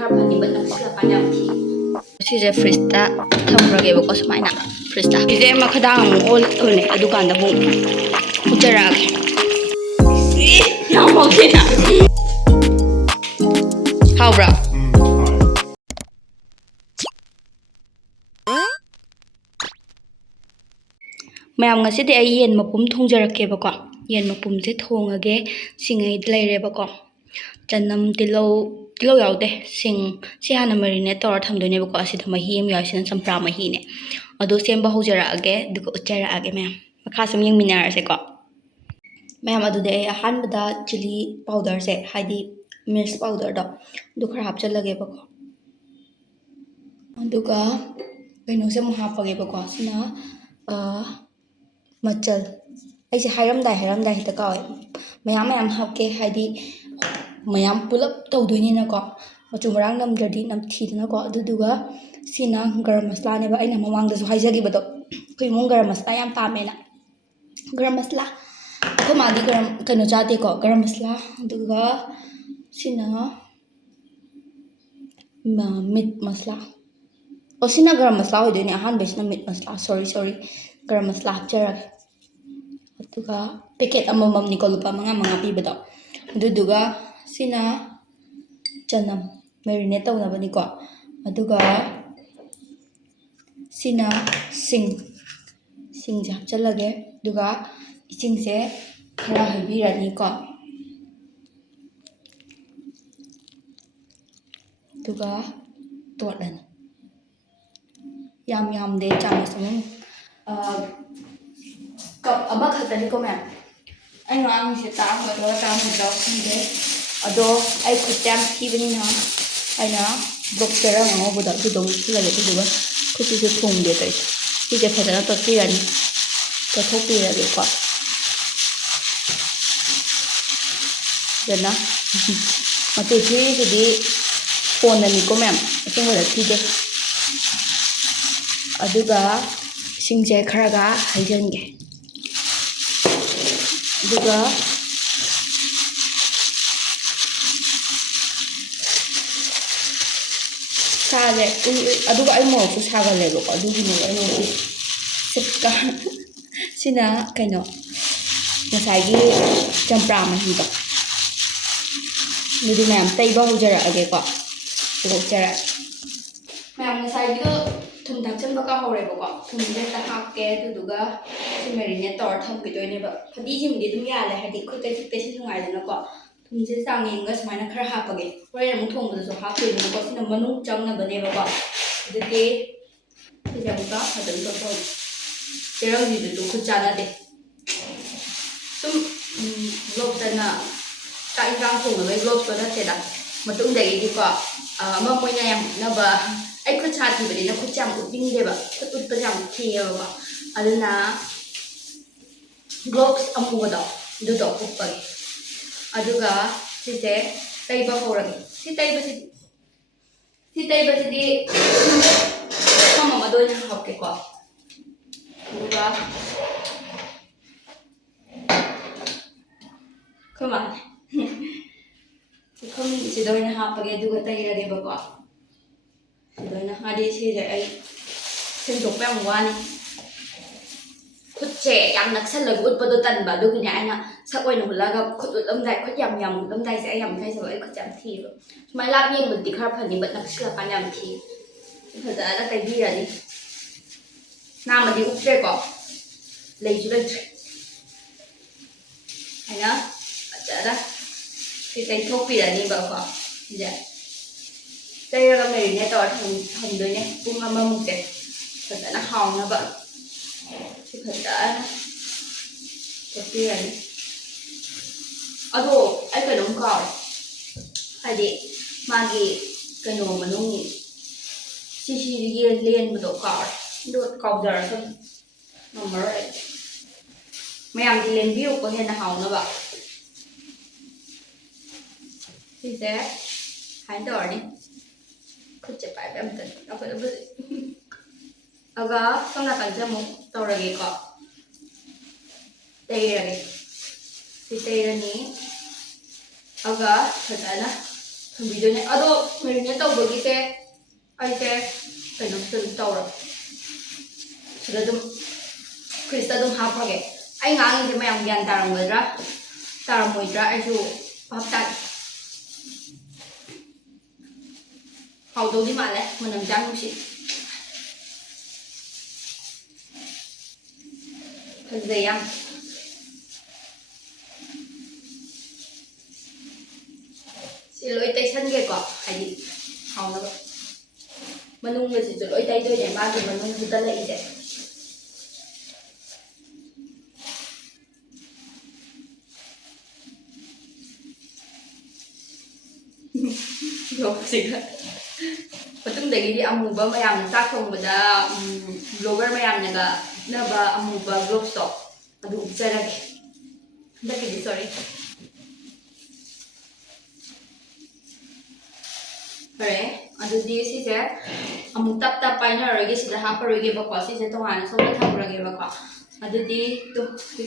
khara phani but naksila kan yam thi sije fridge ta thamrage ba ko sumaina fridge ta ije makhadang ol ne adu kan da bu ujarage yam okay na how bro mayam ngasidi ai yen mapum thongjarake ba ko yen mapum je thongage singai leire ba ko chanam tilo yaude sing si hana marinate tor thamdone ba ko asida mahi em yasin sampra mahi ne ado semba hojarage duko ucharage mayam makha sam yeng minarse ko mayam adu de han bada chili powder se haidi mirs powder do du khara hapchalage ba ko aduga kaino se mo hapage ba ko sina machal aise hairamdai hita kawe mayam hapke haidi mayam pulap tawdoini na ko machu marang namdradi namthidna ko aduduga sina garam masala ne ba aina mamang da su haijagi bado koi mong garam masala yam pamena garam masala ko madi garam kaino chate ko garam masala aduga sina meat masala o sina garam masala hoidoni ahan besina meat masala sorry garam masala hapjarage aduga packet amamam ni ko lupa manga pibado aduduga sina chanam marinate tawnabani ko aduga sina sing je hapchalage aduga ising se khara habirani ko aduga todani yam de chamasam cup ama khatani ko ma'am ai ngang se ta ma do ta ma do khinde ado ai khutam thibani na aina block tera ngo boda du dong lage du ba khuti se thong de tai ti je phajana to ti rani to thopi rage ko dana mate thi di phone ni ko ma'am asing wala thi de aduga singje kharaga haijange aduga sage aduga ai mo su saga lebo ko adugi ne ai no sikka sina kaino nasagi champra mahi ba nudi ma'am taiba hojara age ko hojara ma'am nasagi do thum thakchan ba ka hore ba ko thum de ta hakke aduga si marinate tor tham ki doine ba phadi jim di dum ya le hadi khute khute si sungai dana ko thum je sang inga smaina khara hapage hore mu thong da so hapke ni ko sina manu chang na bane ba ko de ti jabuka hadam to to terang di du khu chana de sum vlog dana ka ingang thong na vlog ko na te da matung dai di ko ama moina yam na ba ai khu cha ti bari na khu cham uting de ba ut pa jam thi ba aduna gloves amu da du do uppa aduga sise taiba horagi si taiba di mama madoi hokke ko aduga come on come si doi na hapage aduga tairage ba ko doina hadi si je ai sendok pa ang wani khutche yam naksal lag ut pado tan ba du nya aina sakoi no hulaga khut ut lam dai khut yam lam dai se yam thai se ai khut jam thi ba mai lap yeng mun ti khar phani bat naksila kan yam thi phaja da tai bi ra ni na ma di ukre ko lei ju lei aina acha da ti tai thok pi ra ni ba ko ja đây là mình này tỏi thành rồi nhé bung mà một cái thật đã nó hòn nó vậy thật đã thật tiền ở đồ ấy phải đúng cỏ hay đi mà cái đồ mà nông nhỉ xì liền một độ cỏ được cọc giờ thôi nó mới mày làm thì lên view có thể là hòn nó vậy thì sẽ hái tỏi đi khutche pai bam tan apa aga sona kan jamu tawrage ko teirage si teirani aga thadana ꯊꯝꯕꯤꯗꯣꯏꯅꯦ ꯑꯗꯣ marinate ꯇꯧꯕꯒꯤꯁꯦ ꯑꯩꯁꯦ ꯀꯩꯅꯣꯁꯤꯗ ꯑꯗꯨꯝ ꯇꯧꯔ ꯁꯤꯗ ꯑꯗꯨꯝ ꯐ꯭ꯔꯤꯖꯇ ꯑꯗꯨꯝ ꯍꯥꯞꯄꯒꯦ ꯑꯩ ꯉꯥꯡꯉꯤꯁꯦ ꯃꯌꯥꯝ ꯒ꯭ꯌꯥꯟ ꯇꯥꯔꯝꯒꯗ꯭ꯔꯥ ꯇꯥꯔꯝꯃꯣꯏꯗ꯭ꯔꯥ ꯑꯩꯁꯨ ꯚꯥꯞ ꯇꯥꯗꯦ ꯍꯥꯎꯗꯧꯗꯤ ꯃꯥꯜꯂꯦ ꯃꯅꯝ ꯌꯥꯝ ꯅꯨꯡꯁꯤ ꯐꯖꯩ ꯌꯥꯝ ꯁꯤ ꯂꯣꯏ ꯇꯩꯁꯟꯒꯦꯀꯣ ꯍꯥꯏꯗꯤ ꯍꯥꯎꯅꯕ ꯃꯅꯨꯡꯒꯁꯤꯁꯨ ꯂꯣꯏ ꯇꯩꯗꯣꯏꯅꯦ ꯃꯥꯒꯤ ꯃꯅꯨꯡꯁꯤ ꯇꯜꯂꯛꯏꯁꯦ ꯌꯣꯛꯁꯤꯒ ꯃꯇꯨꯡꯗꯒꯤꯗꯤ ꯑꯃꯨꯕ ꯃꯌꯥꯝꯅ ꯆꯥꯛ ꯊꯣꯡꯕꯗ ꯕ꯭ꯂꯣꯒꯔ ꯃꯌꯥꯝꯅꯒ ꯎꯠꯅꯕ ꯑꯃꯨꯕ ꯒ꯭ꯂꯣꯞꯁꯇꯣ ꯑꯗꯨ ꯎꯞꯆꯔꯒꯦ ꯍꯟꯗꯛꯀꯤꯗꯤ ꯁꯣꯔꯤ ꯐꯔꯦ ꯑꯗꯨꯗꯤ ꯁꯤꯁꯦ ꯑꯃꯨꯛ ꯇꯞ ꯇꯞ ꯄꯥꯏꯅꯔꯣꯏꯒꯦ ꯁꯤꯗ ꯍꯥꯞꯄꯔꯣꯏꯒꯦꯕꯀꯣ ꯁꯤꯁꯦ ꯇꯣꯉꯥꯟꯅ ꯁꯣꯝꯗ ꯊꯝꯈ꯭ꯔꯒꯦꯕꯀꯣ ꯑꯗꯨꯗꯤ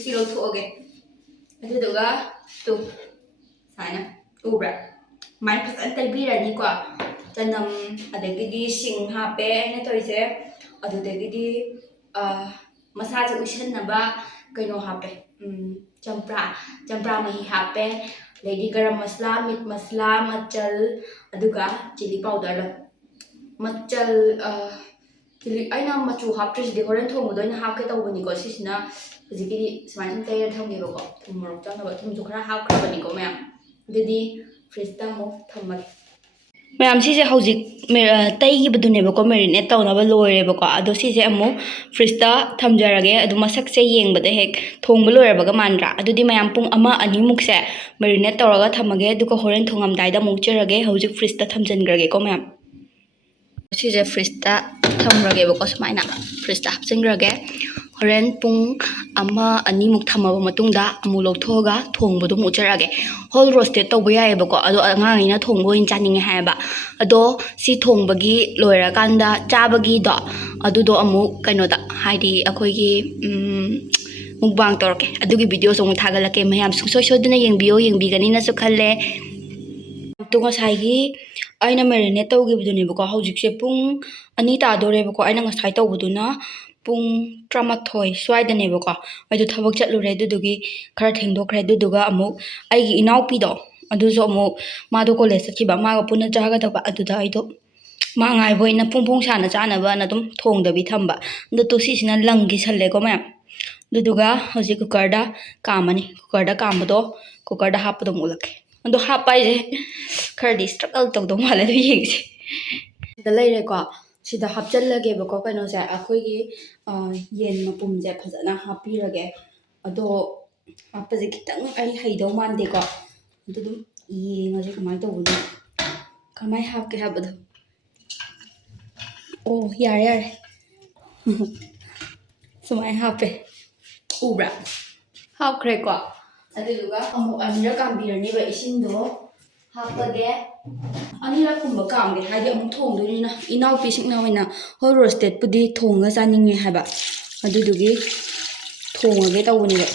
ꯁꯤ ꯂꯧꯊꯣꯛꯑꯒꯦ ꯑꯗꯨꯗꯨꯒ ꯁꯨꯃꯥꯏꯅ ꯎꯕ꯭ꯔꯥ ꯁꯨꯃꯥꯏꯅ ꯐꯖꯅ ꯇꯩꯕꯤꯔꯅꯤꯀꯣ ꯆꯅꯝ ꯑꯗꯒꯤꯗꯤ ꯁꯤꯡ ꯍꯥꯞꯄꯦ ꯑꯩꯅ ꯇꯧꯔꯤꯁꯦ ꯑꯗꯨꯗꯒꯤꯗꯤ ꯃꯁꯥꯁꯦ ꯎꯏꯁꯟꯅꯕ ꯀꯩꯅꯣ ꯍꯥꯞꯄꯦ ꯆꯝꯄ꯭ꯔꯥ ꯃꯍꯤ ꯍꯥꯞꯄꯦ ꯑꯗꯩꯗꯤ ꯒꯔꯝ ꯃꯁꯂꯥ ꯃꯤꯠ ꯃꯁꯂꯥ ꯃꯆꯜ ꯑꯗꯨꯒ ꯆꯤꯂꯤ ꯄꯥꯎꯗꯔ ꯃꯆꯜ ꯆꯤꯂꯤ ꯑꯩꯅ ꯃꯆꯨ ꯍꯥꯞꯇ꯭ꯔꯤꯁꯤꯗꯤ ꯍꯣꯔꯦꯟ ꯊꯣꯡꯕꯗ ꯑꯣꯏꯅ ꯍꯥꯞꯀꯦ ꯇꯧꯕꯅꯤꯀꯣ ꯁꯤꯁꯤꯅ ꯍꯧꯖꯤꯛꯀꯤꯗꯤ ꯁꯨꯃꯥꯏꯅ ꯁꯨꯝ ꯇꯩꯔ ꯊꯝꯒꯦꯕꯀꯣ ꯊꯨꯝ ꯃꯣꯔꯣꯛ ꯆꯪꯅꯕ ꯊꯨꯝꯁꯨ ꯈꯔ ꯍꯥꯞꯈ꯭ꯔꯕꯅꯤꯀꯣ ꯃꯌꯥꯝ ꯑꯗꯨꯗꯤ ꯐ꯭ꯔꯤꯖꯇ ꯑꯃꯨꯛ ꯊꯝꯃꯒꯦ ꯃꯌꯥꯝ ꯁꯤꯁꯦ ꯍꯧꯖꯤꯛ ꯇꯩꯈꯤꯕꯗꯨꯅꯦꯕꯀꯣ ꯃꯦꯔꯤꯅꯦꯠ ꯇꯧꯅꯕ ꯂꯣꯏꯔꯦꯕꯀꯣ ꯑꯗꯣ ꯁꯤꯁꯦ ꯑꯃꯨꯛ ꯐ꯭ꯔꯤꯖꯇ ꯊꯝꯖꯔꯒꯦ ꯑꯗꯨ ꯃꯁꯛꯁꯦ ꯌꯦꯡꯕꯗ ꯍꯦꯛ ꯊꯣꯡꯕ ꯂꯣꯏꯔꯕꯒ ꯃꯥꯟꯗ꯭ꯔꯥ ꯑꯗꯨꯗꯤ ꯃꯌꯥꯝ ꯄꯨꯡ 1-2ꯃꯨꯛꯁꯦ ꯃꯦꯔꯤꯅꯦꯠ ꯇꯧꯔꯒ ꯊꯝꯃꯒꯦ ꯑꯗꯨꯒ ꯍꯣꯔꯦꯟ ꯊꯣꯡꯉꯝꯗꯥꯏꯗ ꯑꯃꯨꯛ ꯎꯞꯆꯔꯒꯦ ꯍꯧꯖꯤꯛ ꯐ꯭ꯔꯤꯖꯇ ꯊꯝꯖꯤꯟꯈ꯭ꯔꯒꯦꯀꯣ ꯃꯌꯥꯝ ꯁꯤꯁꯦ ꯐ꯭ꯔꯤꯖꯇ ꯊꯝꯈ꯭ꯔꯒꯦꯕꯀꯣ ꯁꯨꯃꯥꯏꯅ ꯐ꯭ꯔꯤꯖꯇ ꯍꯥꯞꯆꯤꯟꯈ꯭ꯔꯒꯦ ꯍꯣꯔꯦꯟ ꯄꯨꯡ 1-2ꯃꯨꯛ ꯊꯝꯃꯕ ꯃꯇꯨꯡꯗ ꯑꯃꯨꯛ ꯂꯧꯊꯣꯛꯑꯒ ꯊꯣꯡꯕꯗꯣ ꯑꯃꯨꯛ ꯎꯠꯆꯔꯛꯑꯒꯦ ꯍꯣꯜ ꯔꯣꯁꯇꯦꯠ ꯇꯧꯕ ꯌꯥꯏꯑꯕꯀꯣ ꯑꯗꯣ ꯑꯉꯥꯡꯉꯩꯅ ꯊꯣꯡꯕ ꯑꯣꯏꯅ ꯆꯥꯅꯤꯡꯉꯦ ꯍꯥꯏꯌꯦꯕ ꯑꯗꯣ ꯁꯤ ꯊꯣꯡꯕꯒꯤ ꯂꯣꯏꯔꯀꯥꯟꯗ ꯆꯥꯕꯒꯤꯗꯣ ꯑꯗꯨꯗꯣ ꯑꯃꯨꯛ ꯀꯩꯅꯣꯗ ꯍꯥꯏꯗꯤ ꯑꯩꯈꯣꯏꯒꯤ ꯃꯨꯛꯕꯥꯡ ꯇꯧꯔꯛꯀꯦ ꯑꯗꯨꯒꯤ ꯚꯤꯗꯤꯑꯣꯁꯨ ꯑꯃꯨꯛ ꯊꯥꯒꯠꯂꯛꯀꯦ ꯃꯌꯥꯝ ꯁꯨꯡꯁꯣꯏ ꯁꯣꯏꯗꯅ ꯌꯦꯡꯕꯤꯌꯣ ꯌꯦꯡꯕꯤꯒꯅꯤꯅꯁꯨ ꯈꯜꯂꯦ ꯑꯗꯣ ꯉꯁꯥꯏꯒꯤ ꯑꯩꯅ ꯃꯦꯔꯤꯅꯦꯠ ꯇꯧꯈꯤꯕꯗꯨꯅꯦꯕꯀꯣ ꯍꯧꯖꯤꯛꯁꯦ ꯄꯨꯡ 2 ꯇꯥꯗꯣꯔꯦꯕꯀꯣ ꯑꯩꯅ ꯉꯁꯥꯏ ꯇꯧꯕꯗꯨꯅ ꯄꯨꯡ 12 ꯁ꯭ꯋꯥꯏꯗꯅꯦꯕꯀோ ꯑꯩꯗꯣ ꯊꯕꯛ ꯆꯠꯂꯨꯔꯦ ꯑꯗꯨꯗꯨꯒꯤ ꯈꯔ ꯊꯦꯡꯗꯣꯛꯈ꯭ರೆ ꯑꯗꯨꯗꯨꯒ ꯑꯃꯨꯛ ꯑꯩꯒꯤ ꯏꯅꯥꯎꯄꯤꯗꯣ ꯑꯗꯨꯁꯨ ꯑꯃꯨꯛ ꯃꯥꯗꯣ ꯀꯣꯂꯦꯖ ꯆꯠꯈꯤꯕ ꯃꯥꯒ ꯄꯨꯟꯅ ꯆꯥꯒꯗꯕ ꯑꯗꯨꯗ ꯑꯩꯗꯣ ꯃꯥ ꯉꯥꯏꯕ ꯑꯣꯏꯅ ꯐꯣꯡ ꯁꯥꯅ ꯆꯥꯅꯕꯅ ꯑꯗꯨꯝ ꯊꯣꯡꯗꯕꯤ ꯊꯝꯕ ꯑꯗꯣ ꯁꯤꯁꯤꯅ ꯂꯪꯈꯤꯁꯜꯂꯦꯀꯣ ꯃꯌꯥꯝ ꯑꯗꯨꯗꯨꯒ ꯍꯧꯖꯤꯛ ꯀꯨꯀꯔꯗ ꯀꯥꯝꯃꯅꯤ ꯀꯨꯀꯔꯗ ꯀꯥꯝꯕꯗꯣ ꯀꯨꯀꯔꯗ ꯍꯥꯞꯄꯗꯣ ꯑꯃꯨꯛ ꯎꯠꯂꯛꯀꯦ ꯑꯗꯣ ꯍꯥꯞꯄ ꯍꯥꯏꯁꯦ ꯈꯔꯗꯤ ꯁꯇ꯭ꯔꯒꯜ ꯇꯧꯗꯧ ꯃꯥꯜꯂꯦ ꯑꯗꯨ ꯌꯦꯡꯁꯦ ꯁꯤꯗ ꯂꯩꯔꯦꯀꯣ ꯁꯤꯗ ꯍꯥꯞꯆꯤꯜꯂꯒꯦꯕꯀꯣ ꯀꯩꯅꯣꯁꯦ ꯑꯩꯈꯣꯏꯒꯤ ꯌꯦꯟ ꯃꯄꯨꯝꯁꯦ ꯐꯖꯅ ꯍꯥꯞꯄꯤꯔꯒꯦ ꯑꯗꯣ ꯍꯥꯞꯄꯁꯦ ꯈꯤꯇꯪ ꯑꯩ ꯍꯩꯗꯧ ꯃꯥꯟꯗꯦꯀꯣ ꯑꯗꯨ ꯑꯗꯨꯝ ꯌꯦꯡꯉꯁꯦ ꯀꯃꯥꯏꯅ ꯇꯧꯕꯅꯣ ꯀꯃꯥꯏꯅ ꯍꯥꯞꯀꯦ ꯍꯥꯏꯕꯗꯣ ꯑꯣ ꯌꯥꯔꯦ ꯁꯨꯃꯥꯏꯅ ꯍꯥꯞꯄꯦ ꯎꯕ꯭ꯔꯥ ꯍꯥꯞꯈ꯭ꯔꯦꯀꯣ ꯑꯗꯨꯗꯨꯒ ꯑꯃꯨꯛ ꯑꯅꯤꯔꯛ ꯀꯥꯝꯕꯤꯔꯅꯤꯕ ꯏꯁꯤꯡꯗꯣ ꯍꯥꯞꯄꯒꯦ ꯑꯅꯤꯔꯛꯀꯨꯝꯕ ꯀꯥꯝꯒꯦ ꯍꯥꯏꯗꯤ ꯑꯃꯨꯛ ꯊꯣꯡꯗꯣꯏꯅꯤꯅ ꯏꯅꯥꯎꯄꯤꯁꯤꯡꯅ ꯑꯣꯏꯅ ꯍꯣꯜ ꯔꯣꯁꯇꯦꯠꯄꯨꯗꯤ ꯊꯣꯡꯉꯒ ꯆꯥꯅꯤꯡꯉꯦ ꯍꯥꯏꯕ ꯑꯗꯨꯗꯨꯒꯤ ꯊꯣꯡꯉꯒꯦ ꯇꯧꯕꯅꯦꯕ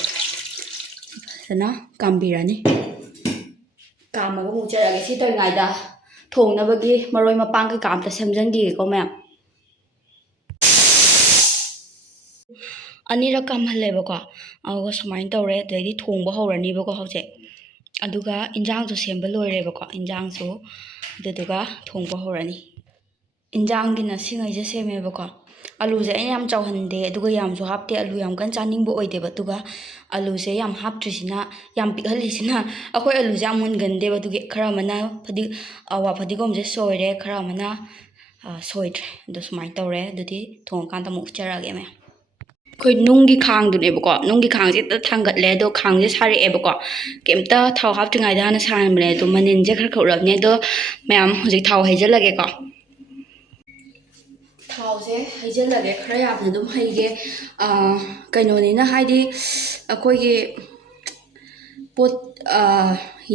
ꯐꯖꯅ ꯀꯥꯝꯕꯤꯔꯅꯤ ꯀꯥꯝꯃꯒ ꯃꯨꯛꯆꯔꯛꯑꯒꯦ ꯁꯤ ꯇꯧꯔꯤꯉꯩꯗ ꯊꯣꯡꯅꯕꯒꯤ ꯃꯔꯣꯏ ꯃꯄꯥꯡ ꯀꯩꯀꯥ ꯑꯝꯇ ꯁꯦꯝꯖꯟꯈꯤꯒꯦꯀꯣ ꯃꯌꯥꯝ ꯑꯅꯤꯔꯛ ꯀꯥꯝꯍꯜꯂꯦꯕꯀꯣ ꯑꯗꯨꯒ ꯁꯨꯃꯥꯏꯅ ꯇꯧꯔꯦ ꯑꯗꯩꯗꯤ ꯊꯣꯡꯕ ꯍꯧꯔꯅꯤꯕꯀꯣ ꯍꯧꯖꯤꯛ ꯑꯗꯨꯒ ꯏꯟꯖꯥꯡꯁꯨ ꯁꯦꯝꯕ ꯂꯣꯏꯔꯦꯕꯀꯣ ꯏꯟꯖꯥꯡꯁꯨ ꯑꯗꯨꯗꯨꯒ ꯊꯣꯡꯕ ꯍꯧꯔꯅꯤ ꯏꯟꯖꯥꯡꯒꯤꯅ ꯁꯤꯡꯉꯩꯁꯦ ꯁꯦꯝꯃꯦꯕꯀꯣ ꯑꯂꯨꯁꯦ ꯑꯩꯅ ꯌꯥꯝ ꯆꯥꯎꯍꯟꯗꯦ ꯑꯗꯨꯒ ꯌꯥꯝꯁꯨ ꯍꯥꯞꯇꯦ ꯑꯂꯨ ꯌꯥꯝ ꯀꯟꯅ ꯆꯥꯅꯤꯡꯕ ꯑꯣꯏꯗꯦꯕ ꯑꯗꯨꯒ ꯑꯂꯨꯁꯦ ꯌꯥꯝ ꯍꯥꯞꯇ꯭ꯔꯤꯁꯤꯅ ꯌꯥꯝ ꯄꯤꯛꯍꯜꯂꯤꯁꯤꯅ ꯑꯩꯈꯣꯏ ꯑꯂꯨꯁꯦ ꯌꯥꯝ ꯃꯨꯟꯒꯟꯗꯦꯕ ꯑꯗꯨꯒꯤ ꯈꯔ ꯑꯃꯅ ꯑꯋꯥ ꯐꯗꯤꯒꯣꯝꯁꯦ ꯁꯣꯏꯔꯦ ꯈꯔ ꯑꯃꯅ ꯁꯣꯏꯗ꯭ꯔꯦ ꯑꯗꯣ ꯁꯨꯃꯥꯏꯅ ꯇꯧꯔꯦ ꯑꯗꯨꯗꯤ ꯊꯣꯡꯉꯀꯥꯟꯗ ꯑꯃꯨꯛ ꯎꯠꯆꯔꯛꯑꯒꯦ ꯃꯌꯥꯝ ꯑꯩꯈꯣꯏ ꯅꯨꯡꯒꯤ ꯈꯥꯡꯗꯨꯅꯦꯕꯀꯣ ꯅꯨꯡꯒꯤ ꯈꯥꯡꯁꯦ ꯍꯦꯛꯇ ꯊꯥꯡꯒꯠꯂꯦ ꯑꯗꯣ ꯈꯥꯡꯁꯦ ꯁꯥꯔꯛꯑꯦꯕꯀꯣ ꯀꯩꯝꯇ ꯊꯥꯎ ꯍꯥꯞꯇ꯭ꯔꯤꯉꯩꯗ ꯍꯥꯟꯅ ꯁꯥꯍꯟꯕꯅꯦ ꯑꯗꯣ ꯃꯅꯤꯟꯁꯦ ꯈꯔ ꯎꯔꯛꯑꯕꯅꯦ ꯑꯗꯣ ꯃꯌꯥꯝ ꯍꯧꯖꯤꯛ ꯊꯥꯎ ꯍꯩꯖꯤꯜꯂꯒꯦꯀꯣ ꯊꯥꯎꯁꯦ ꯍꯩꯖꯤꯜꯂꯒꯦ ꯈꯔ ꯌꯥꯝꯅ ꯑꯗꯨꯝ ꯍꯩꯒꯦ ꯀꯩꯅꯣꯅꯤꯅ ꯍꯥꯏꯗꯤ ꯑꯩꯈꯣꯏꯒꯤ ꯄꯣꯠ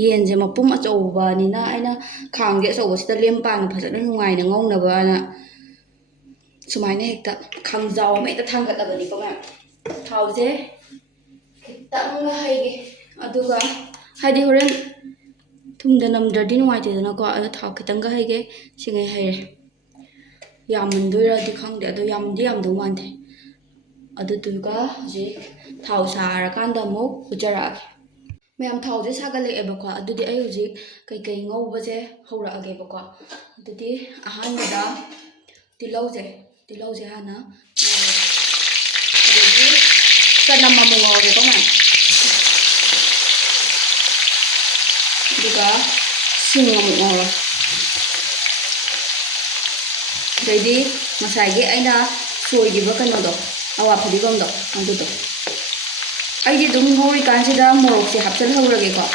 ꯌꯦꯟꯁꯦ ꯃꯄꯨꯝ ꯑꯆꯧꯕꯅꯤꯅ ꯑꯩꯅ ꯈꯥꯡꯁꯦ ꯑꯆꯧꯕꯁꯤꯗ ꯂꯦꯝ ꯄꯥꯅ ꯐꯖꯅ ꯅꯨꯡꯉꯥꯏꯅ ꯉꯧꯅꯕꯅ ꯁꯨꯃꯥꯏꯅ ꯍꯦꯛꯇ ꯈꯥꯡꯖꯥꯎ ꯑꯃ ꯍꯦꯛꯇ ꯊꯥꯡꯒꯠꯂꯕꯅꯤꯀꯣ ꯃꯌꯥꯝ ꯊꯥꯎꯁꯦ ꯈꯤꯇꯪꯒ ꯍꯩꯒꯦ ꯑꯗꯨꯒ ꯍꯥꯏꯗꯤ ꯍꯣꯔꯦꯟ ꯊꯨꯝꯗ ꯅꯝꯗ꯭ꯔꯗꯤ ꯅꯨꯡꯉꯥꯏꯇꯦꯗꯅꯀꯣ ꯑꯗꯣ ꯊꯥꯎ ꯈꯤꯇꯪꯒ ꯍꯩꯒꯦ ꯁꯤꯉꯩ ꯍꯩꯔꯦ ꯌꯥꯝꯃꯟꯗꯣꯏꯔꯗꯤ ꯈꯪꯗꯦ ꯑꯗꯣ ꯌꯥꯝꯗꯤ ꯌꯥꯝꯗꯧ ꯃꯥꯟꯗꯦ ꯑꯗꯨꯗꯨꯒ ꯍꯧꯖꯤꯛ ꯊꯥꯎ ꯁꯥꯔꯀꯥꯟꯗ ꯑꯃꯨꯛ ꯎꯖꯔꯛꯑꯒꯦ ꯃꯌꯥꯝ ꯊꯥꯎꯁꯦ ꯁꯥꯒꯠꯂꯛꯑꯦꯕꯀꯣ ꯑꯗꯨꯗꯤ ꯑꯩ ꯍꯧꯖꯤꯛ ꯀꯩꯀꯩ ꯉꯧꯕꯁꯦ ꯍꯧꯔꯛꯑꯒꯦꯕꯀꯣ ꯑꯗꯨꯗꯤ ꯑꯍꯥꯟꯕꯗ ꯇꯤꯜꯍꯧꯁꯦ ꯍꯥꯟꯅ ꯑꯗꯒꯤ ꯆꯅꯝ ꯑꯃꯨꯛ ꯉꯧꯔꯒꯦꯀꯣ ꯃꯌꯥꯝ ꯑꯗꯨꯒ ꯁꯤꯡ ꯑꯃꯨꯛ ꯉꯧꯔꯣ ꯑꯗꯩꯗꯤ ꯉꯁꯥꯏꯒꯤ ꯑꯩꯅ ꯁꯣꯏꯈꯤꯕ ꯀꯩꯅꯣꯗꯣ ꯑꯋꯥ ꯐꯗꯤꯒꯣꯝꯗꯣ ꯑꯗꯨꯗꯣ ꯑꯩꯗꯤ ꯑꯗꯨꯝ ꯉꯧꯔꯤꯀꯥꯟꯁꯤꯗ ꯃꯣꯔꯣꯛꯁꯦ ꯍꯥꯞꯆꯤꯜꯍꯧꯔꯒꯦꯀꯣ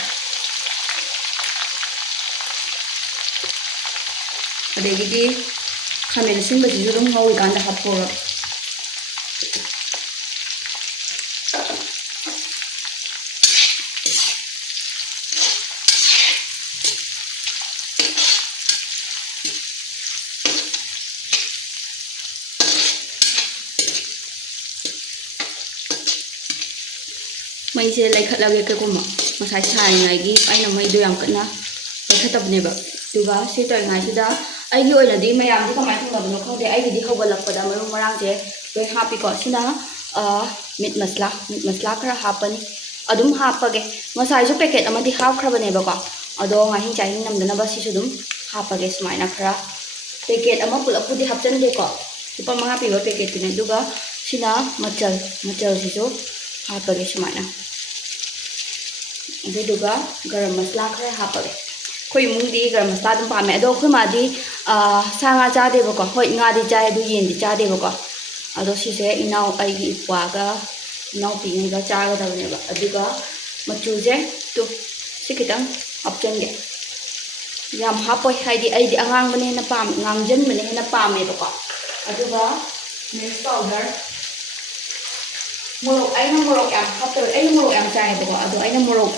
ꯑꯗꯒꯤꯗꯤ ꯈꯥꯃꯦꯟ ꯑꯁꯤꯟꯕꯁꯤꯁꯨ ꯑꯗꯨꯝ ꯉꯧꯔꯤꯀꯥꯟꯗ ꯍꯥꯞꯊꯣꯛꯑꯒ ꯃꯩꯁꯦ ꯂꯩꯈꯠꯂꯒꯦ ꯀꯩꯒꯨꯝꯕ ꯉꯁꯥꯏ ꯁꯥꯔꯤꯉꯩꯒꯤ ꯑꯩꯅ ꯃꯩꯗꯣ ꯌꯥꯝ ꯀꯟꯅ ꯂꯩꯈꯠꯇꯕꯅꯦꯕ ꯑꯗꯨꯒ ꯁꯤ ꯇꯧꯔꯤꯉꯩꯁꯤꯗ ꯑꯩꯒꯤ ꯑꯣꯏꯅꯗꯤ ꯃꯌꯥꯝꯗꯤ ꯀꯃꯥꯏꯅ ꯊꯣꯡꯅꯕꯅꯣ ꯈꯪꯗꯦ ꯑꯩꯒꯤꯗꯤ ꯍꯧꯒꯠꯂꯛꯄꯗ ꯃꯔꯨ ꯃꯔꯥꯡꯁꯦ ꯂꯣꯏ ꯍꯥꯞꯄꯤꯀꯣ ꯁꯤꯅ ꯃꯤꯠ ꯃꯁꯂꯥ ꯈꯔ ꯍꯥꯞꯄꯅꯤ ꯑꯗꯨꯝ ꯍꯥꯞꯄꯒꯦ ꯉꯁꯥꯏꯁꯨ ꯄꯦꯀꯦꯠ ꯑꯃꯗꯤ ꯍꯥꯞꯈ꯭ꯔꯕꯅꯦꯕꯀꯣ ꯑꯗꯣ ꯉꯥꯍꯤꯡ ꯆꯥꯍꯤꯡ ꯅꯝꯗꯅꯕ ꯁꯤꯁꯨ ꯑꯗꯨꯝ ꯍꯥꯞꯄꯒꯦ ꯁꯨꯃꯥꯏꯅ ꯈꯔ ꯄꯦꯀꯦꯠ ꯑꯃ ꯄꯨꯂꯞꯄꯨꯗꯤ ꯍꯥꯞꯆꯟꯒꯦꯀꯣ ꯂꯨꯄꯥ 5 ꯄꯤꯕ ꯄꯦꯀꯦꯠꯇꯨꯅꯦ ꯑꯗꯨꯒ ꯁꯤꯅ ꯃꯆꯜꯁꯤꯁꯨ ꯍꯥꯞꯄꯒꯦ ꯁꯨꯃꯥꯏꯅ ꯑꯗꯨꯗꯨꯒ ꯒꯔꯝ ꯃꯁꯂꯥ ꯈꯔ ꯍꯥꯞꯄꯒꯦ ꯑꯩꯈꯣꯏ ꯏꯃꯨꯡꯗꯤ ꯒꯔꯝ ꯃꯁꯂꯥ ꯑꯗꯨꯝ ꯄꯥꯝꯃꯦ ꯑꯗꯣ ꯑꯩꯈꯣꯏ ꯃꯥꯗꯤ ꯁꯥ ꯉꯥ ꯆꯥꯗꯦꯕꯀꯣ ꯍꯣꯏ ꯉꯥꯗꯤ ꯆꯥꯏ ꯑꯗꯨ ꯌꯦꯟꯗꯤ ꯆꯥꯗꯦꯕꯀꯣ ꯑꯗꯣ ꯁꯤꯁꯦ ꯑꯩꯒꯤ ꯏꯄ꯭ꯋꯥꯒ ꯏꯅꯥꯎꯄꯤꯉꯩꯒ ꯆꯥꯒꯗꯕꯅꯦꯕ ꯑꯗꯨꯒ ꯃꯆꯨꯁꯦ ꯁꯤ ꯈꯤꯇꯪ ꯍꯥꯞꯆꯟꯒꯦ ꯌꯥꯝ ꯍꯥꯞꯄꯣꯏ ꯍꯥꯏꯗꯤ ꯑꯩꯗꯤ ꯑꯉꯥꯡꯕꯅ ꯍꯦꯟꯅ ꯄꯥꯝꯃꯦ ꯉꯥꯡꯖꯟꯕꯅ ꯍꯦꯟꯅ ꯄꯥꯝꯃꯦꯕꯀꯣ ꯑꯗꯨꯒ ꯃꯤꯛꯁ ꯄꯥꯎꯗꯔ ꯑꯩꯅ ꯃꯣꯔꯣꯛ ꯌꯥꯝ ꯍꯥꯞꯇꯕ ꯑꯩꯅ ꯃꯣꯔꯣꯛ ꯌꯥꯝ ꯆꯥꯏꯌꯦꯕꯀꯣ ꯑꯗꯣ ꯑꯩꯅ ꯃꯣꯔꯣꯛ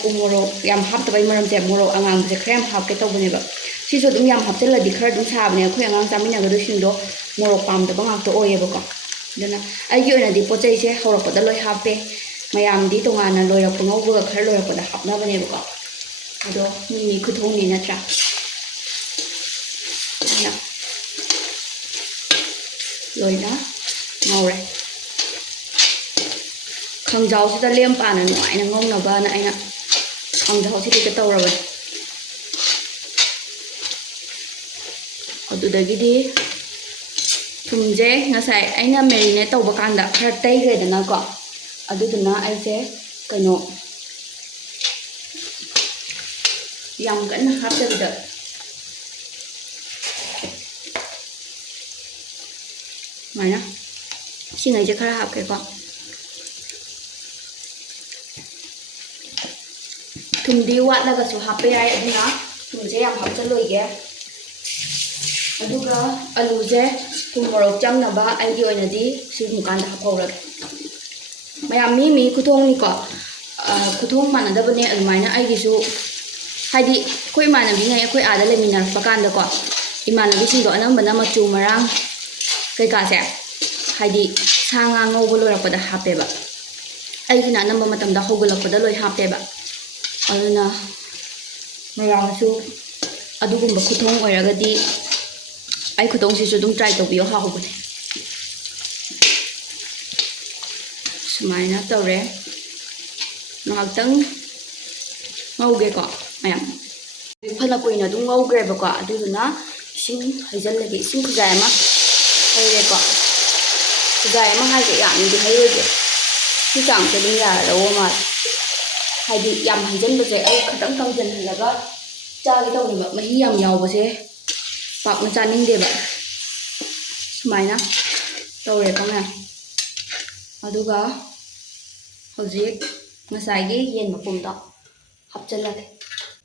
ꯌꯥꯝ ꯍꯥꯞꯇꯕꯩ ꯃꯔꯝꯁꯦ ꯃꯣꯔꯣꯛ ꯑꯉꯥꯡꯕꯁꯦ ꯈꯔ ꯌꯥꯝ ꯍꯥꯞꯀꯦ ꯇꯧꯕꯅꯦꯕ ꯁꯤꯁꯨ ꯑꯗꯨꯝ ꯌꯥꯝ ꯍꯥꯞꯆꯤꯜꯂꯗꯤ ꯈꯔ ꯑꯗꯨꯝ ꯁꯥꯕꯅꯦ ꯑꯩꯈꯣꯏ ꯑꯉꯥꯡ ꯆꯥꯃꯤꯟꯅꯒꯗꯣꯏꯁꯤꯡꯗꯣ ꯃꯣꯔꯣꯛ ꯄꯥꯝꯗꯕ ꯉꯥꯛꯇ ꯑꯣꯏꯌꯦꯕꯀꯣ ꯑꯗꯨꯅ ꯑꯩꯒꯤ ꯑꯣꯏꯅꯗꯤ ꯄꯣꯠ ꯆꯩꯁꯦ ꯍꯧꯔꯛꯄꯗ ꯂꯣꯏ ꯍꯥꯞꯄꯦ ꯃꯌꯥꯝꯗꯤ ꯇꯣꯉꯥꯟꯅ ꯂꯣꯏꯔꯛꯄ ꯉꯧꯕꯒꯈꯔ ꯂꯣꯏꯔꯛꯄꯗ ꯍꯥꯞꯅꯕꯅꯦꯕꯀꯣ ꯑꯗꯣ ꯃꯤ ꯈꯨꯊꯣꯡꯅꯤ ꯅꯠꯇ꯭ꯔꯥ ꯑꯩꯅ ꯂꯣꯏꯅ ꯉꯧꯔꯦ ꯈꯪꯖꯥꯎꯁꯤꯗ ꯂꯦꯝ ꯄꯥꯅ ꯅꯨꯡꯉꯥꯏꯅ ꯉꯧꯅꯕꯅ ꯑꯩꯅ ꯈꯪꯖꯥꯎꯁꯤ ꯍꯦꯛꯇ ꯇꯧꯔꯕꯅꯤ ꯑꯗꯨꯗꯒꯤꯗꯤ ꯊꯨꯝꯁꯦ ꯉꯁꯥꯏ ꯑꯩꯅ ꯃꯦꯔꯤꯅꯦꯠ ꯇꯧꯕ ꯀꯥꯟꯗ ꯈꯔ ꯇꯩꯈ꯭ꯔꯦꯗꯅꯀꯣ ꯑꯗꯨꯗꯨꯅ ꯑꯩꯁꯦ ꯀꯩꯅꯣ ꯌꯥꯝ ꯀꯟꯅ ꯍꯥꯞꯇꯕꯤꯗ ꯁꯨꯃꯥꯏꯅ ꯁꯤꯉꯩꯁꯦ ꯈꯔ ꯍꯥꯞꯀꯦꯀꯣ ꯊꯨꯝꯗꯤ ꯋꯥꯠꯂꯒꯁꯨ ꯍꯥꯞꯄ ꯌꯥꯏ ꯑꯗꯨꯅ ꯊꯨꯝꯁꯦ ꯌꯥꯝ ꯍꯥꯞꯆꯜꯂꯣꯏꯒꯦ ꯑꯗꯨꯒ ꯑꯂꯨꯁꯦ ꯊꯨꯝ ꯃꯣꯔꯣꯛ ꯆꯪꯅꯕ ꯑꯩꯒꯤ ꯑꯣꯏꯅꯗꯤ ꯁꯤꯒꯨꯝꯕ ꯀꯥꯟꯗ ꯍꯥꯞꯍꯧꯔꯒꯦ ꯃꯌꯥꯝ ꯃꯤ ꯈꯨꯊꯣꯡꯅꯤꯀꯣ ꯈꯨꯊꯣꯡ ꯃꯥꯟꯅꯗꯕꯅꯦ ꯑꯗꯨꯃꯥꯏꯅ ꯑꯩꯒꯤꯁꯨ ꯍꯥꯏꯗꯤ ꯑꯩꯈꯣꯏ ꯏꯃꯥꯟꯅꯕꯤꯉꯩ ꯑꯩꯈꯣꯏ ꯑꯥꯗ ꯂꯩꯃꯤꯟꯅꯔꯛꯄ ꯀꯥꯟꯗꯀꯣ ꯏꯃꯥꯟꯅꯕꯤꯁꯤꯡꯗꯣ ꯑꯅꯝꯕꯅ ꯃꯆꯨ ꯃꯔꯥꯡ ꯀꯩꯀꯥꯁꯦ ꯍꯥꯏꯗꯤ ꯁꯥ ꯉꯥ ꯉꯧꯕ ꯂꯣꯏꯔꯛꯄꯗ ꯍꯥꯞꯄꯦꯕ ꯑꯩꯒꯤꯅ ꯑꯅꯝꯕ ꯃꯇꯝꯗ ꯍꯧꯒꯠꯂꯛꯄꯗ ꯂꯣꯏ ꯍꯥꯞꯄꯦꯕ ꯑꯗꯨꯅ ꯃꯌꯥꯝꯁꯨ ꯑꯗꯨꯒꯨꯝꯕ ꯈꯨꯊꯣꯡ ꯑꯣꯏꯔꯒꯗꯤ ꯑꯩ ꯈꯨꯊꯣꯡꯁꯤꯁꯨ ꯑꯗꯨꯝ ꯇ꯭ꯔꯥꯏ ꯇꯧꯕꯤꯌꯣ ꯍꯥꯎꯕꯅꯦ ꯁꯨꯃꯥꯏꯅ ꯇꯧꯔꯦ ꯉꯥꯏꯍꯥꯛꯇꯪ ꯉꯧꯒꯦꯀꯣ ꯃꯌꯥꯝ ꯐꯅ ꯀꯨꯏꯅ ꯑꯗꯨꯝ ꯉꯧꯈ꯭ꯔꯦꯕꯀꯣ ꯑꯗꯨꯗꯨꯅ ꯏꯁꯤꯡ ꯍꯩꯖꯤꯜꯂꯒꯦ ꯏꯁꯤꯡ ꯈꯨꯖꯥꯏ ꯑꯃ ꯍꯩꯔꯦꯀꯣ ꯈꯨꯖꯥꯏ ꯑꯃ ꯍꯥꯏꯁꯦ ꯌꯥꯝꯅꯗꯤ ꯍꯩꯔꯣꯏꯒꯦ ꯁꯤ ꯆꯥꯡꯁꯦ ꯑꯗꯨꯝ ꯌꯥꯔꯗꯧꯕ ꯃꯥꯜꯂꯦ ꯍꯥꯏꯗꯤ ꯌꯥꯝ ꯍꯩꯖꯤꯟꯕꯁꯦ ꯑꯩ ꯈꯤꯇꯪ ꯀꯪꯁꯤꯜꯍꯜꯂꯒ ꯆꯥꯒꯦ ꯇꯧꯅꯦꯕ ꯃꯍꯤ ꯌꯥꯝ ꯌꯥꯎꯕꯁꯦ ꯄꯥꯛꯅ ꯆꯥꯅꯤꯡꯗꯦꯕ ꯁꯨꯃꯥꯏꯅ ꯇꯧꯔꯦꯀꯣ ꯃꯌꯥꯝ ꯑꯗꯨꯒ ꯍꯧꯖꯤꯛ ꯉꯁꯥꯏꯒꯤ ꯌꯦꯟ ꯃꯄꯨꯝꯗꯣ ꯍꯥꯞꯆꯤꯜꯂꯒꯦ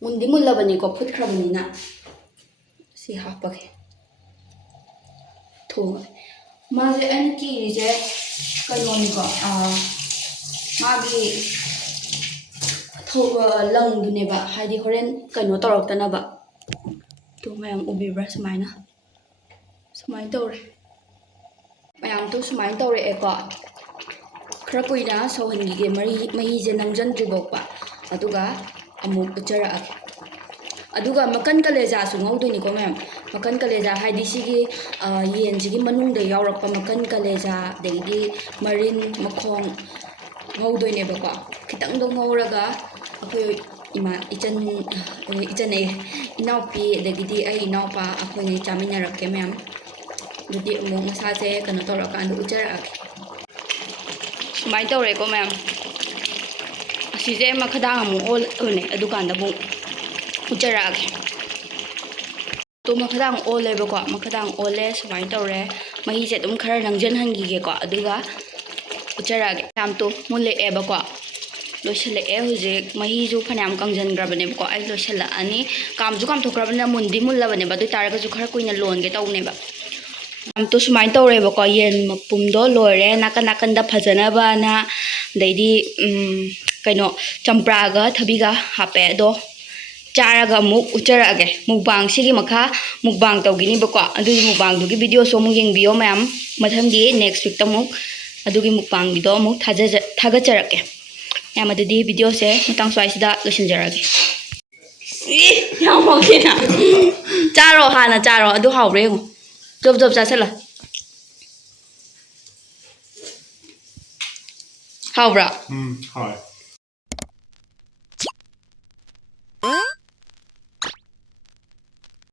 ꯃꯨꯟꯗꯤ ꯃꯨꯜꯂꯕꯅꯤꯀꯣ ꯐꯨꯠꯈ꯭ꯔꯕꯅꯤꯅ ꯁꯤ ꯍꯥꯞꯄꯒꯦ ꯊꯣꯡꯉꯒꯦ ꯃꯥꯁꯦ ꯑꯩꯅ ꯀꯤꯔꯤꯁꯦ ꯀꯩꯅꯣꯅꯤꯀꯣ ꯃꯥꯒꯤ ꯂꯪꯗꯨꯅꯦꯕ ꯍꯥꯏꯗꯤ ꯍꯣꯔꯦꯟ ꯀꯩꯅꯣ ꯇꯧꯔꯛꯇꯅꯕ ꯑꯗꯨ ꯃꯌꯥꯝ ꯎꯕꯤꯕ꯭ꯔꯥ ꯁꯨꯃꯥꯏꯅ ꯇꯧꯔꯦ ꯃꯌꯥꯝꯗꯣ ꯁꯨꯃꯥꯏꯅ ꯇꯧꯔꯛꯑꯦꯀꯣ ꯈꯔ ꯀꯨꯏꯅ ꯁꯧꯍꯟꯈꯤꯒꯦ ꯃꯍꯤꯁꯦ ꯅꯪꯖꯟꯗ꯭ꯔꯤꯐꯥꯎꯕ ꯑꯗꯨꯒ ꯑꯃꯨꯛ ꯎꯠꯆꯔꯛꯑꯒꯦ ꯑꯗꯨꯒ ꯃꯀꯟ ꯀꯂꯦꯖꯥꯁꯨ ꯉꯧꯗꯣꯏꯅꯤꯀꯣ ꯃꯌꯥꯝ ꯃꯀꯟ ꯀꯂꯦꯖꯥ ꯍꯥꯏꯗꯤ ꯁꯤꯒꯤ ꯌꯦꯟꯁꯤꯒꯤ ꯃꯅꯨꯡꯗ ꯌꯥꯎꯔꯛꯄ ꯃꯀꯟ ꯀꯂꯦꯖꯥ ꯑꯗꯒꯤꯗꯤ ꯃꯔꯤꯟ ꯃꯈꯣꯡ ꯉꯧꯗꯣꯏꯅꯦꯕꯀꯣ ꯈꯤꯇꯪꯗꯣ ꯉꯧꯔꯒ ꯑꯩꯈꯣꯏ ꯏꯆꯟ ꯏꯅꯥꯎꯄꯤ ꯑꯗꯒꯤꯗꯤ ꯑꯩ ꯏꯅꯥꯎꯄꯥ ꯑꯩꯈꯣꯏꯅ ꯆꯥꯃꯤꯟꯅꯔꯛꯀꯦ ꯃꯌꯥꯝ ꯑꯗꯨꯗꯤ ꯑꯃꯨꯛ ꯃꯁꯥꯁꯦ ꯀꯩꯅꯣ ꯇꯧꯔꯀꯥꯟꯗ ꯎꯠꯆꯔꯛꯑꯒꯦ ꯁꯨꯃꯥꯏꯅ ꯇꯧꯔꯦꯀꯣ ꯃꯌꯥꯝ ꯑꯁꯤꯁꯦ ꯃꯈꯥꯗꯥꯡ ꯑꯃꯨꯛ ꯑꯣꯜꯂꯅꯦ ꯑꯗꯨꯀꯥꯟꯗ ꯑꯃꯨꯛ ꯎꯠꯆꯔꯛꯑꯒꯦ ꯇꯣ ꯃꯈꯥꯗꯥꯡ ꯑꯣꯜꯂꯦꯕꯀꯣ ꯃꯈꯥꯗꯥꯡ ꯑꯣꯜꯂꯦ ꯁꯨꯃꯥꯏꯅ ꯇꯧꯔꯦ ꯃꯍꯤꯁꯦ ꯑꯗꯨꯝ ꯈꯔ ꯅꯪꯁꯤꯟꯍꯟꯈꯤꯒꯦꯀꯣ ꯑꯗꯨꯒ ꯎꯠꯆꯔꯛꯑꯒꯦ ꯌꯥꯝꯇꯣ ꯃꯨꯜꯂꯛꯑꯦꯕꯀꯣ ꯂꯣꯏꯁꯤꯜꯂꯛꯑꯦ ꯍꯧꯖꯤꯛ ꯃꯍꯤꯁꯨ ꯐꯅꯌꯥꯝ ꯀꯪꯁꯤꯟꯈ꯭ꯔꯕꯅꯦꯕꯀꯣ ꯑꯩ ꯂꯣꯏꯁꯤꯜꯂꯛꯑꯅꯤ ꯀꯥꯝꯁꯨ ꯀꯥꯝꯊꯣꯛꯈ꯭ꯔꯕꯅꯤꯅ ꯃꯨꯟꯗꯤ ꯃꯨꯜꯂꯕꯅꯦꯕ ꯑꯗꯨ ꯑꯣꯏꯇꯥꯔꯒꯁꯨ ꯈꯔ ꯀꯨꯏꯅ ꯂꯣꯟꯒꯦ ꯇꯧꯅꯦꯕ ꯌꯥꯝꯇꯣ ꯁꯨꯃꯥꯏꯅ ꯇꯧꯔꯦꯕꯀꯣ ꯌꯦꯟ ꯃꯄꯨꯝꯗꯣ ꯂꯣꯏꯔꯦ ꯅꯥꯀꯟ ꯅꯥꯀꯟꯗ ꯐꯖꯅꯕꯅ ꯑꯗꯩꯗꯤ ꯀꯩꯅꯣ ꯆꯝꯄ꯭ꯔꯥꯒ ꯊꯕꯤꯒ ꯍꯥꯞꯄꯦ ꯑꯗꯣ ꯆꯥꯔꯒ ꯑꯃꯨꯛ ꯎꯠꯆꯔꯛꯑꯒꯦ ꯃꯨꯛꯕꯥꯡ ꯁꯤꯒꯤ ꯃꯈꯥ ꯃꯨꯛꯕꯥꯡ ꯇꯧꯈꯤꯅꯤꯕꯀꯣ ꯑꯗꯨꯒꯤ ꯃꯨꯛꯕꯥꯡꯗꯨꯒꯤ ꯚꯤꯗꯤꯑꯣꯁꯨ ꯑꯃꯨꯛ ꯌꯦꯡꯕꯤꯌꯣ ꯃꯌꯥꯝ ꯃꯊꯪꯒꯤ ꯅꯦꯛꯁ ꯋꯤꯛꯇ ꯑꯃꯨꯛ ꯑꯗꯨꯒꯤ ꯃꯨꯛꯕꯥꯡꯒꯤꯗꯣ ꯑꯃꯨꯛ ꯊꯥꯒꯠꯆꯔꯛꯀꯦ ꯌꯥꯝ ꯑꯗꯨꯗꯤ ꯚꯤꯗꯤꯑꯣꯁꯦ ꯃꯇꯥꯡ ꯁ꯭ꯋꯥꯏꯁꯤꯗ ꯂꯣꯏꯁꯤꯟꯖꯔꯒꯦ ꯌꯥꯝ ꯍꯥꯎꯈꯤꯅ ꯆꯥꯔꯣ ꯍꯥꯟꯅ ꯆꯥꯔꯣ ꯑꯗꯨ ꯍꯥꯎꯕ꯭ꯔꯥ ꯌꯦꯡꯉꯣ ꯖꯣꯞ ꯖꯣꯞ ꯆꯥꯁꯤꯜꯂꯣ ꯍꯥꯎꯕ꯭ꯔꯥ ꯍꯣꯏ